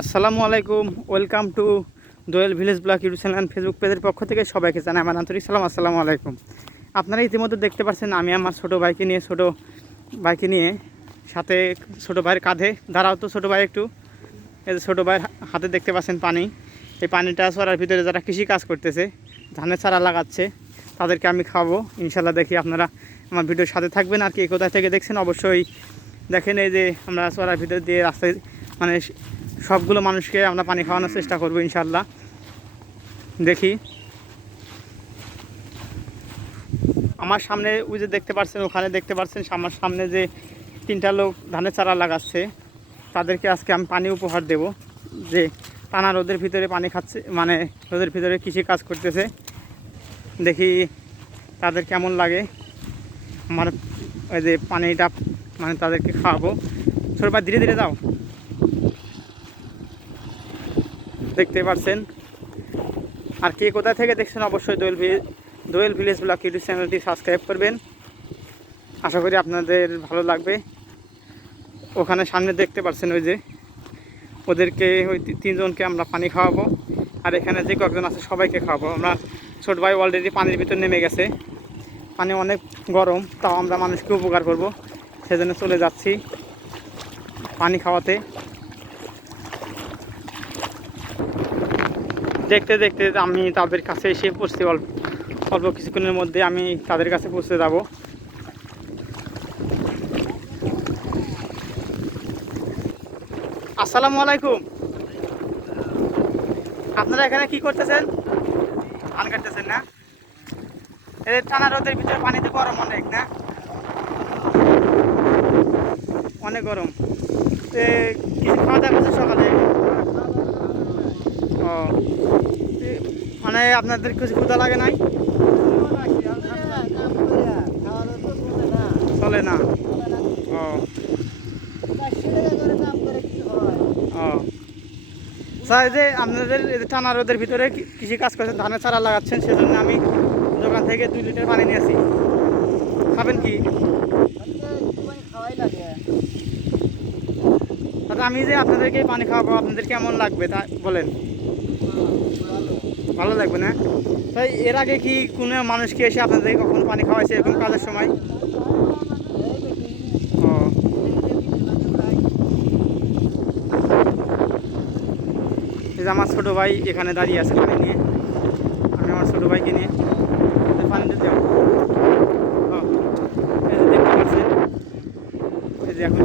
আসসালামু আলাইকুম, welcome to Doel village vlog YouTube channel Facebook পেজের পক্ষ থেকে সবাইকে জানাই আমার আন্তরিক সালাম। আসসালামু আলাইকুম। আপনারা ইতিমধ্যে দেখতে পাচ্ছেন আমি আমার ছোটো বাইকে নিয়ে সাথে ছোটো ভাইয়ের কাঁধে দাঁড়াও তো ছোটো ভাই একটু। এই যে ছোটো ভাইয়ের হাতে দেখতে পাচ্ছেন পানি। এই পানিটা ছড়ার ভিতরে যারা কৃষি কাজ করতেছে, ধানের চারা লাগাচ্ছে, তাদেরকে আমি খাওয়াবো ইনশাল্লাহ। দেখি আপনারা আমার ভিডিওর সাথে থাকবেন। আর কি কোথায় থেকে দেখছেন অবশ্যই দেখেন। এই যে আমরা ছড়ার ভিতর দিয়ে রাস্তায় মানে সবগুলো মানুষকে আমরা পানি খাওয়ানোর চেষ্টা করবো ইনশাল্লাহ। দেখি আমার সামনে ওই যে দেখতে পাচ্ছেন, ওখানে দেখতে পাচ্ছেন আমার সামনে যে তিনটা লোক ধানের চারা লাগাচ্ছে, তাদেরকে আজকে আমি পানি উপহার দেব। যে টানা রোদের ভিতরে পানি খাচ্ছে, মানে রোদের ভিতরে কৃষি কাজ করতেছে, দেখি তাদের কেমন লাগে। আমার ওই যে পানিটা মানে তাদেরকে খাওয়াবো। ছোট ভাই ধীরে ধীরে যাও। দেখতে পাচ্ছেন। আর কে কোথা থেকে দেখছেন অবশ্যই দোয়েল ভিলেজ ব্লগ ইউটিউব চ্যানেলটি সাবস্ক্রাইব করবেন। আশা করি আপনাদের ভালো লাগবে। ওখানে সামনে দেখতে পাচ্ছেন ওই যে ওদেরকে, ওই তিনজনকে আমরা পানি খাওয়াবো। আর এখানে যে কয়েকজন আছে সবাইকে খাওয়াবো আমরা। ছোট ভাই অলরেডি পানির ভিতর নেমে গেছে। পানি অনেক গরম, তাও আমরা মানুষকে উপকার করব সেজন্য চলে যাচ্ছি পানি খাওয়াতে। দেখতে দেখতে আমি তাদের কাছে এসে পৌঁছতে অল্প কিছুক্ষণের মধ্যে আমি তাদের কাছে পৌঁছে যাব। আসসালামু আলাইকুম। আপনারা এখানে কি করতেছেন? ধান কাটতেছেন না? এই টানা রোদের ভিতরে পানিতে গরম অনেক না? অনেক গরম। কিছু খাওয়া দাওয়া করছে সকালে? ও, মানে আপনাদের কিছু ক্ষুধা লাগে নাই? চলে না? ও ও, স্যার যে আপনাদের টানা রোদের ভিতরে কৃষি কাজ করছেন, ধানের চারা লাগাচ্ছেন, সেজন্য আমি দোকান থেকে 2 লিটার পানি নিয়েছি। খাবেন কি? আচ্ছা, আমি যে আপনাদেরকে পানি খাওয়াবো, আপনাদের কেমন লাগবে তা বলেন। ভালো লাগবে না? তাই এর আগে কি কোনো মানুষকে এসে আপনাদের কখনো পানি খাওয়াইছে এরকম কাজের সময়? ও, এই যে আমার ছোটো ভাই এখানে দাঁড়িয়ে আছে পানি নিয়ে। আমি আমার ছোটো ভাইকে নিয়ে পানি দিতে যাবো। এই যে দেখতে পাচ্ছেন, এই যে এখন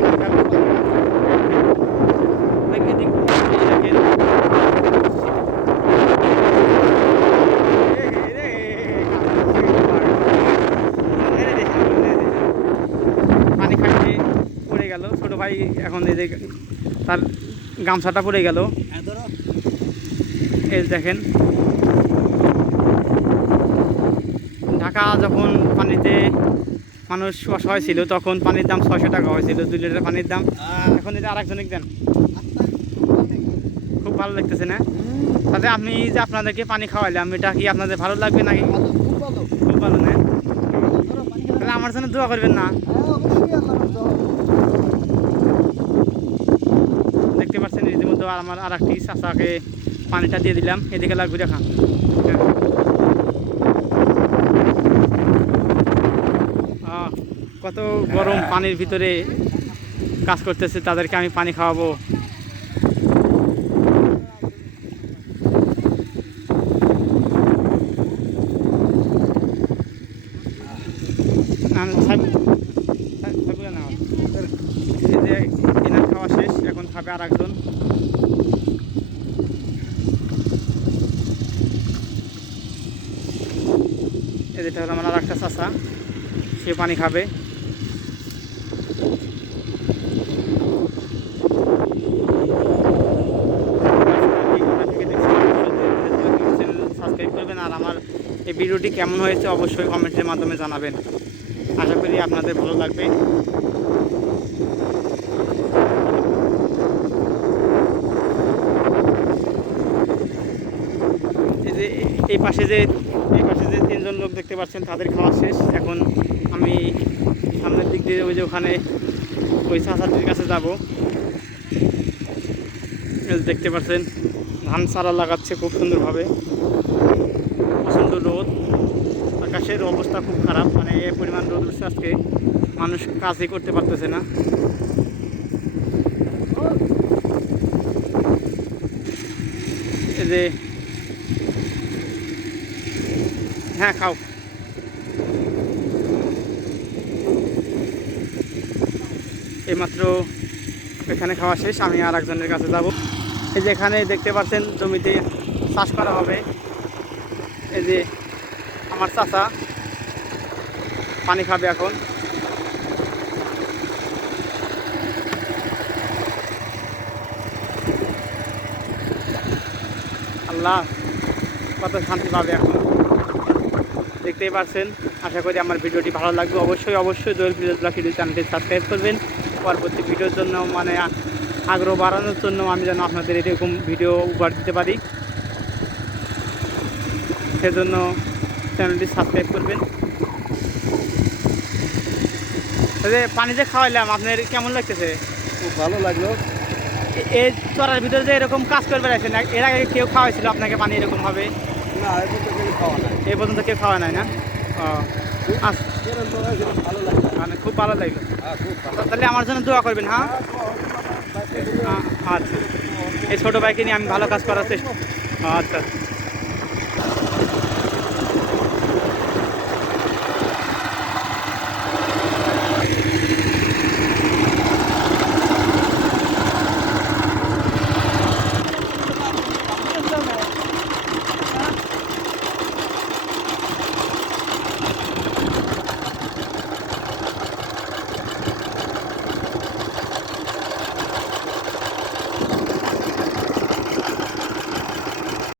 পানি খাইতে পড়ে গেল ছোটো ভাই। এখন এই যে তার গামছাটা পড়ে গেল। এই দেখেন, ঢাকা যখন পানিতে মানুষ অসহায় ছিল তখন পানির দাম 600 টাকা হয়েছিল 2 লিটার পানির দাম। এখন এটা আরেকজনকে দেন। খুব ভালো লাগতেছে না? তাহলে আমি যে আপনাদেরকে পানি খাওয়াইলাম, এটা কি আপনাদের ভালো লাগবে নাকি? খুব ভালো না? তাহলে আমার জন্য দোয়া করবেন না? দেখতে পাচ্ছেন ইতিমধ্যে আমার আর একটি চাচাকে পানিটা দিয়ে দিলাম। এদিকে লাগবে দেখা। কত গরম পানির ভিতরে কাজ করতেছে, তাদেরকে আমি পানি খাওয়াবো। এনার খাওয়া শেষ, এখন খাবে আর একজন। যেটা হলো আমার আর একটা চাচা, সে পানি খাবে। সাবস্ক্রাইব করবেন। আর আমার এই ভিডিওটি কেমন হয়েছে অবশ্যই কমেন্টের মাধ্যমে জানাবেন। আশা করি আপনাদের ভালো লাগবে। এই পাশে যে 3জন লোক দেখতে পাচ্ছেন, তাদের খাওয়া শেষ। এখন আমি সামনের দিক দিয়ে ওই যে ওখানে ওই চাচাটির কাছে যাব। এই যে দেখতে পাচ্ছেন ধান চারা লাগাচ্ছে খুব সুন্দরভাবে। প্রচণ্ড রোদ, আকাশের অবস্থা খুব খারাপ, মানে এ পরিমাণ রোদ উঠছে আজকে, মানুষ কাজই করতে পারতেছে না। এই যে হ্যাঁ খাও। এইমাত্র এখানে খাওয়া শেষ, আমি আর একজনের কাছে যাব। এই যে এখানে দেখতে পাচ্ছেন জমিতে চাষ করা হবে। এই যে আমার চাচা পানি খাবে এখন। আল্লাহ কত শান্তি পাবে এখন, দেখতেই পাচ্ছেন। আশা করি আমার ভিডিওটি ভালো লাগবে। অবশ্যই অবশ্যই দোয়েল ভিলেজ ব্লগ ইউটিউব চ্যানেলটি সাবস্ক্রাইব করবেন। পরবর্তী ভিডিওর জন্য মানে আগ্রহ বাড়ানোর জন্য আমি যেন আপনাদের এরকম ভিডিও উপহার দিতে পারি, সেজন্য চ্যানেলটি সাবস্ক্রাইব করবেন। যে পানি যে খাওয়াইলাম আপনার কেমন লাগতেছে? খুব ভালো লাগলো। এই চড়ার ভিতরে যে এরকম কাজ করবে রাখছেন, এর আগে কেউ খাওয়াইছিল আপনাকে পানি এরকম হবে? না, এখন তো কেউ খাওয়া নাই। এই পর্যন্ত কেউ খাওয়া নাই না? ও আচ্ছা, ভালো লাগলো। মানে খুব ভালো লাগলো। হ্যাঁ, খুব ভালো। তাহলে আমার জন্য দোয়া করবেন। হ্যাঁ আচ্ছা, এই ছোটো ভাইকে নিয়ে আমি ভালো কাজ করার চেষ্টা। আচ্ছা।